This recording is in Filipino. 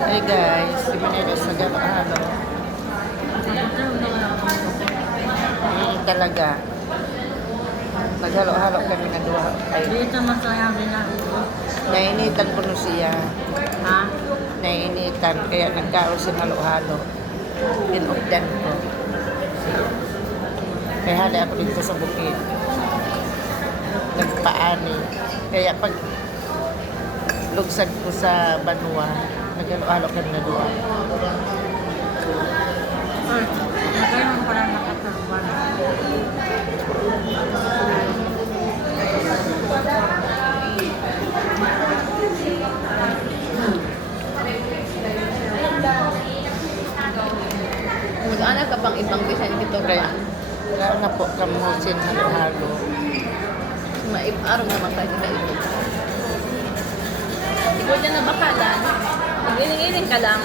Hey guys, si Manelos nag-halo. Talaga. Naghalo-halo kami na duha. Ay, Dito masaya din ako. nainitan ko no siya. Ha? Nainitan, kaya nagkaroon sa halo-halo. Pinugdan ko. Kaya hali ako dito sa bukid. Nagpaani. Kaya pag lugsad ko sa Banwa, naghalo-halo kami na duha. Ay, nagkaroon pala nakatarban. Mag-anak ka pang ibang design dito Kaya, ka. kaya na po kamusin halo-halo. Maib-araw naman tayo sa ito. Ikaw dyan na bakalan. Mag-iling-iling ka lang.